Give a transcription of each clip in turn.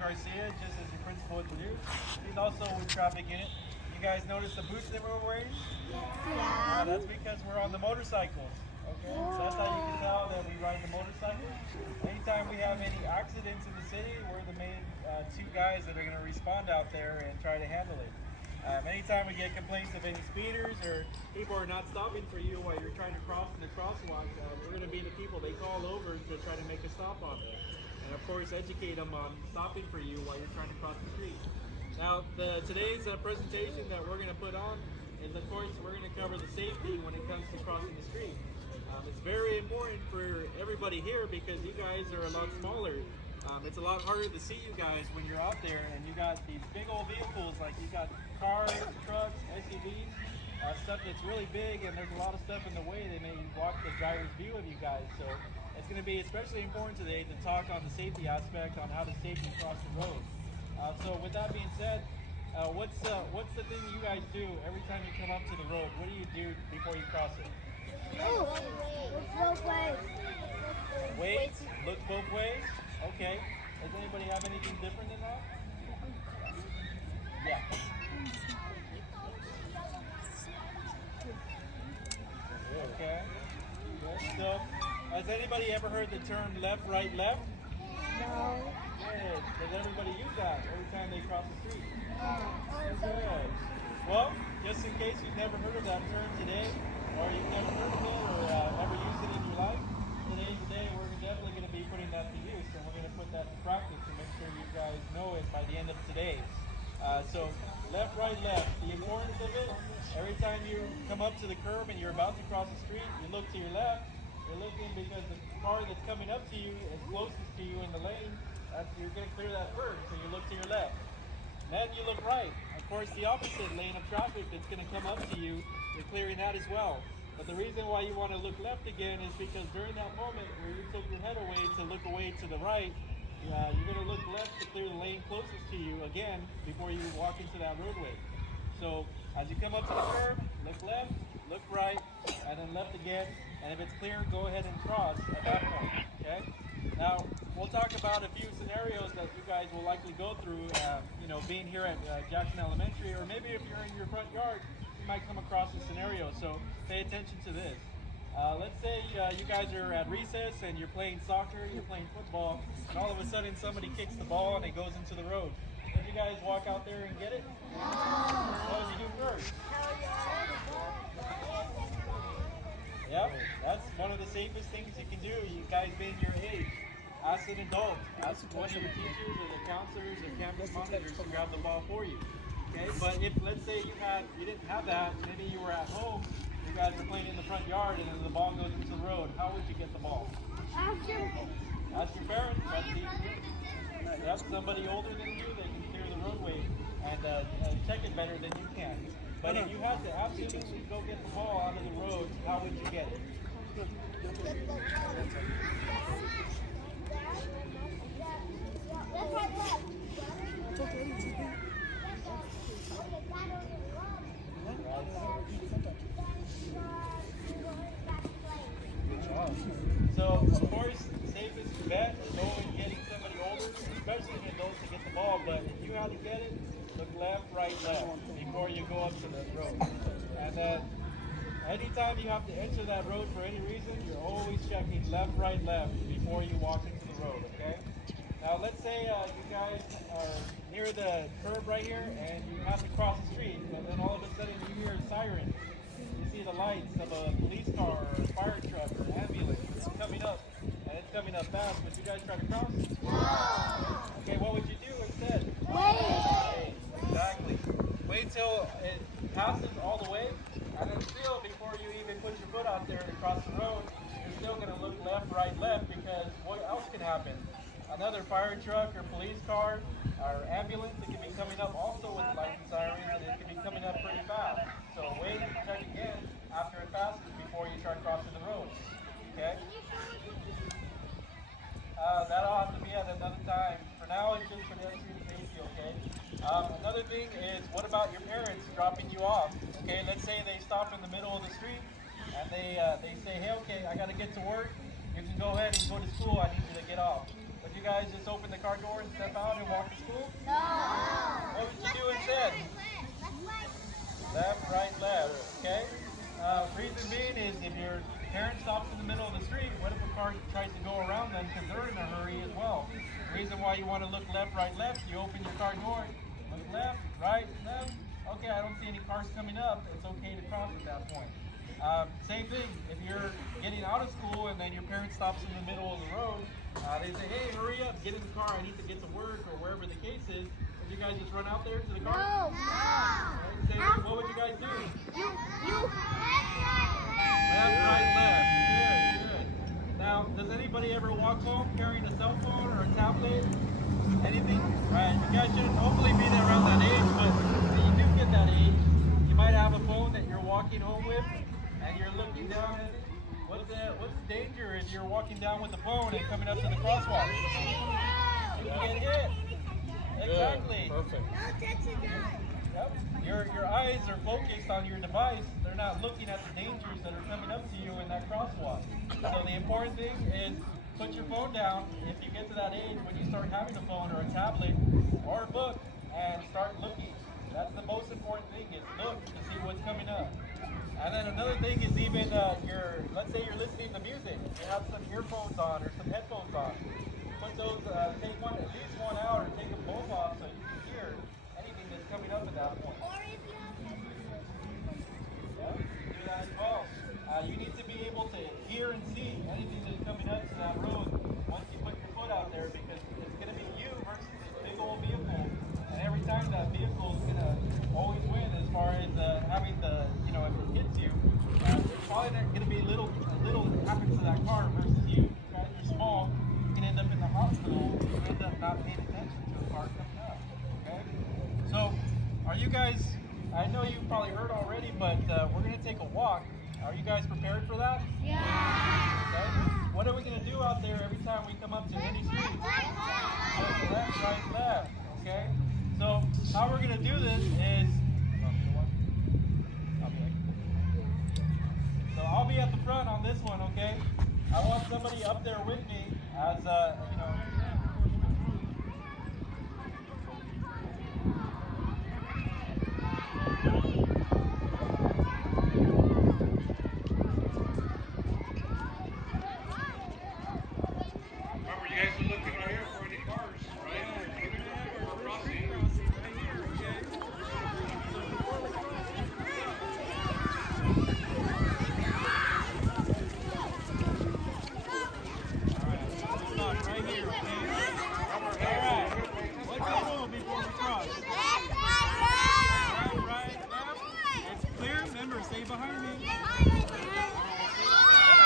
Garcia, just as your principal introduced. He's also with traffic unit. You guys notice the boots that we're wearing? Yeah. That's because we're on the motorcycles. Okay, so that's how you can tell that we ride the motorcycle. Anytime we have any accidents in the city, we're the main two guys that are going to respond out there and try to handle it. Anytime we get complaints of any speeders or people are not stopping for you while you're trying to cross in the crosswalk, we're going to be the people they call over to try to make a stop on them. And of course, educate them on stopping for you while you're trying to cross the street. Now, today's presentation that we're going to put on is, of course, we're going to cover the safety when it comes to crossing the street. It's very important for everybody here because you guys are a lot smaller. It's a lot harder to see you guys when you're out there and you got these big old vehicles, like you got cars, trucks, SUVs, stuff that's really big, and there's a lot of stuff in the way that may block the driver's view of you guys. So it's going to be especially important today to talk on the safety aspect on how to safely cross the road. So with that being said, what's the thing you guys do every time you come up to the road? What do you do before you cross it? Both ways. Wait, look both ways. Okay. Does anybody have anything different than that? Yeah. Okay. Good. So, has anybody ever heard the term left, right, left? No. Good. Does everybody use that every time they cross the street? Good. Well, just in case you've never heard of that term today, or you've never heard of it, or ever used it in your life, today's the day we're definitely going to be putting that to use, and we're going to put that to practice to make sure you guys know it by the end of today. So, left, right, left. The importance of it, every time you come up to the curb and you're about to cross the street, you look to your left. You're looking because the car that's coming up to you is closest to you in the lane. You're going to clear that first, so you look to your left. Then you look right. Of course, the opposite lane of traffic that's going to come up to you, you're clearing that as well. But the reason why you want to look left again is because during that moment where you took your head away to look away to the right, you're going to look left to clear the lane closest to you again before you walk into that roadway. So as you come up to the curb, look left, look right, and then left again. And if it's clear, go ahead and cross at that point. Okay? Now, we'll talk about a few scenarios that you guys will likely go through, being here at Jackson Elementary, or maybe if you're in your front yard, you might come across a scenario, so pay attention to this. Let's say you guys are at recess and you're playing soccer, you're playing football, and all of a sudden somebody kicks the ball and it goes into the road. Did you guys walk out there and get it? What did you do first? Yep, that's one of the safest things you can do, you guys being your age. Ask an adult, ask one of your teachers or the counselors or campus monitors to grab the ball for you. Okay, but if let's say you didn't have that, maybe you were at home, you guys were playing in the front yard and then the ball goes into the road, how would you get the ball? Ask your parents. That's easy. Yep, somebody older than you that can clear the roadway and check it better than you can. But if you had to absolutely go get the ball out of the road, how would you get it? So, of course, the safest bet is always getting somebody older, especially an adult, to get the ball. But if you had to get it, look left, right, left before you go up to the road. And anytime you have to enter that road for any reason, you're always checking left, right, left before you walk into the road, okay? Now, let's say you guys are near the curb right here and you have to cross the street, and then all of a sudden you hear a siren. You see the lights of a police car or a fire truck or ambulance. It's coming up, and it's coming up fast. Would you guys try to cross? No. Okay, what would you do instead? Wait. Exactly. Wait till it passes all the way, and then still, before you even put your foot out there to cross the road, you're still going to look left, right, left, because what else can happen? Another fire truck or police car or ambulance that can be coming up also with lights and sirens, and it can be coming up pretty fast. So wait and check again after it passes before you start crossing the road. Okay? That'll have to be at another time. For now, it's just pedestrian safety, okay? Another thing is, what about your parents dropping you off? Okay, let's say they stop in the middle of the street and they say, hey, okay, I got to get to work. You can go ahead and go to school. I need you to get off. Would you guys just open the car door and step out and walk to school? No. What would you do instead? Left, right, left. Okay? Reason being is if your parent stops in the middle of the street, what if a car tries to go around them because they're in a hurry as well? The reason why you want to look left, right, left, you open your car door, look left, right, left. Okay, I don't see any cars coming up. It's okay to cross at that point. Same thing, if you're getting out of school and then your parent stops in the middle of the road, they say, hey, hurry up, get in the car, I need to get to work or wherever the case is. Would you guys just run out there to the car? No. Right, say, what would you guys do? You. Left, right, left. Good, good. Now, does anybody ever walk home carrying a cell phone or a tablet? Anything? Right, you guys shouldn't hopefully be around that age, but when you do get that age, you might have a phone that you're walking home with, and you're looking down at it. What's the danger if you're walking down with the phone and coming up to the crosswalk? You can get hit. Exactly. Perfect. Yep. Your eyes are focused on your device. They're not looking at the dangers that are coming up to you in that crosswalk. So the important thing is put your phone down if you get to that age when you start having a phone or a tablet or a book and start looking. That's the most important thing is look to see what's coming up. And then another thing is even let's say you're listening to music. You have some earphones on or some headphones on. Put those, take at least one out or take them both off so you can hear anything that's coming up at that point. Yeah, you can do that as well. You need to be able to hear and see anything that's coming up to that road once you put your foot out there because it's going to be you versus this big old vehicle. And every time that vehicle is going to always win as far as having the, if it hits you, it's probably not going to be a little that happens to that car versus you. You guys are small. End up in the hospital, you end up not paying attention to a car coming up. Okay? So, are you guys, I know you probably heard already, but we're going to take a walk. Are you guys prepared for that? Yeah. Okay? What are we going to do out there every time we come up to any street? Left, right, left. Okay? So, how we're going to do this is, so I'll be at the front on this one, okay? I want somebody up there with me as, Remember, you guys are looking right here for any cars, right? We're crossing right here, okay? Right here, okay? Alright. What you doing before we cross? Right, left. It's clear. Remember, stay behind me.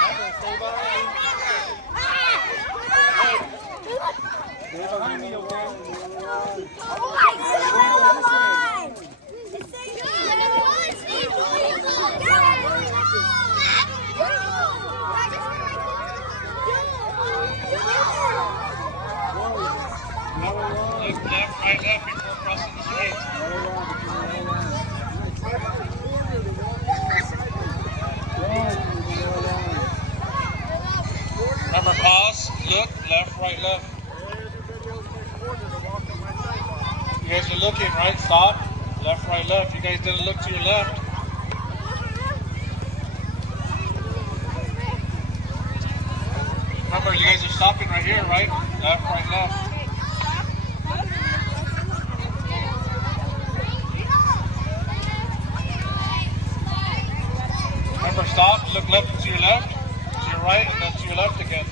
Remember, stay behind me. Stay behind me, okay? Oh my God! Look left, right, left before crossing the street. Remember, pause, look, left, right, left. You guys are looking, right? Stop. Left, right, left. You guys didn't look to your left. Remember, you guys are stopping right here, right? Left, right, left. Remember, stop, look left to your left, to your right, and then to your left again.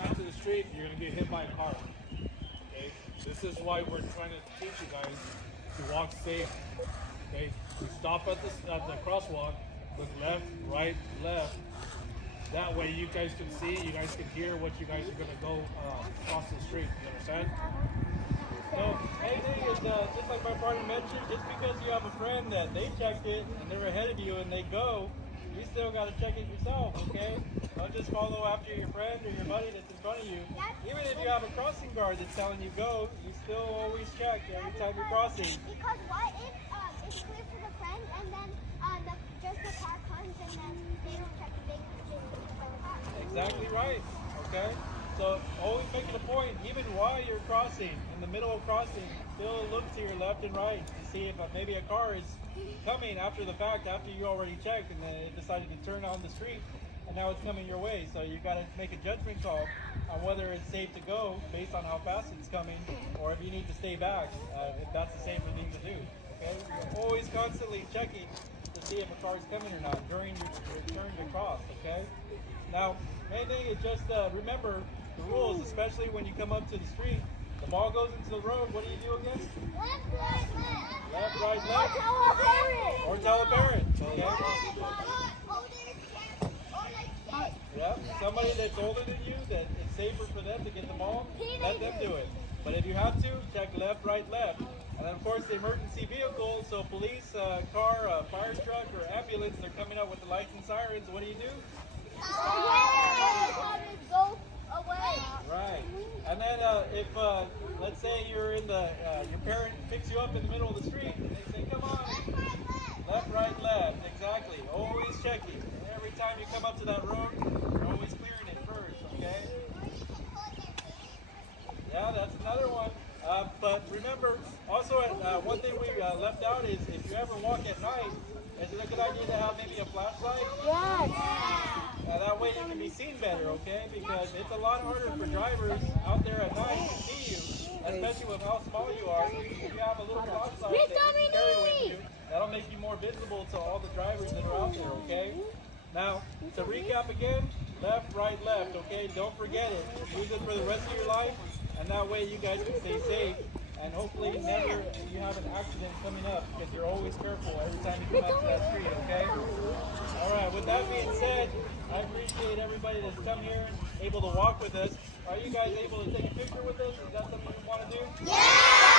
After the street, you're going to get hit by a car. Okay? This is why we're trying to teach you guys to walk safe. Okay? You stop at the crosswalk, look left, right, left. That way you guys can see, you guys can hear what you guys are going to go across the street. You understand? So, anything is just like my partner mentioned, just because you have a friend that they checked it and they're ahead of you and they go, you still got to check it yourself, okay? Don't just follow after your friend or your buddy that's in front of you. Even if you have a crossing guard that's telling you go, you still always check every time you're crossing. Because what if it's clear for the friend and then just the car comes and then they don't check the big picture for the car? Exactly right, okay? So always make it a point, even while you're crossing, in the middle of crossing, still look to your left and right to see if maybe a car is coming after the fact, after you already checked and then it decided to turn on the street and now it's coming your way. So you got to make a judgment call on whether it's safe to go based on how fast it's coming or if you need to stay back, if that's the safer thing to do, okay? You're always constantly checking to see if a car is coming or not during your turn to cross, okay? Now, main thing is just remember the rules, especially when you come up to the street. The ball goes into the road. What do you do again? Left, right, left. Left, right, left. Or tell a parent. Or tell a parent. Okay? Yeah. Somebody that's older than you, that it's safer for them to get the ball, let them do it. But if you have to, check left, right, left. And then of course the emergency vehicle, so police, car, fire truck, or ambulance, they're coming up with the lights and sirens. What do you do? Go away. Right. And then if, let's say you're in the, your parent picks you up in the middle of the street and they say, come on. Left, right, left. Exactly. Always checking. Every time you come up to that road, you're always clearing it first, okay? Yeah, that's another one. But remember, also one thing we left out is if you ever walk at night, is it a good idea to have maybe a flashlight? Yes. That way you can be seen better, okay? Because it's a lot harder for drivers out there at night to see you, especially with how small you are. If you have a little flashlight that you can carry with you, that'll make you more visible to all the drivers that are out there, okay? Now, to recap again, left, right, left, okay? Don't forget it. Use it for the rest of your life, and that way you guys can stay safe. And hopefully never you have an accident coming up because you're always careful every time you come up to that street, okay? All right, with that being said, I appreciate everybody that's come here, able to walk with us. Are you guys able to take a picture with us? Is that something you want to do? Yeah!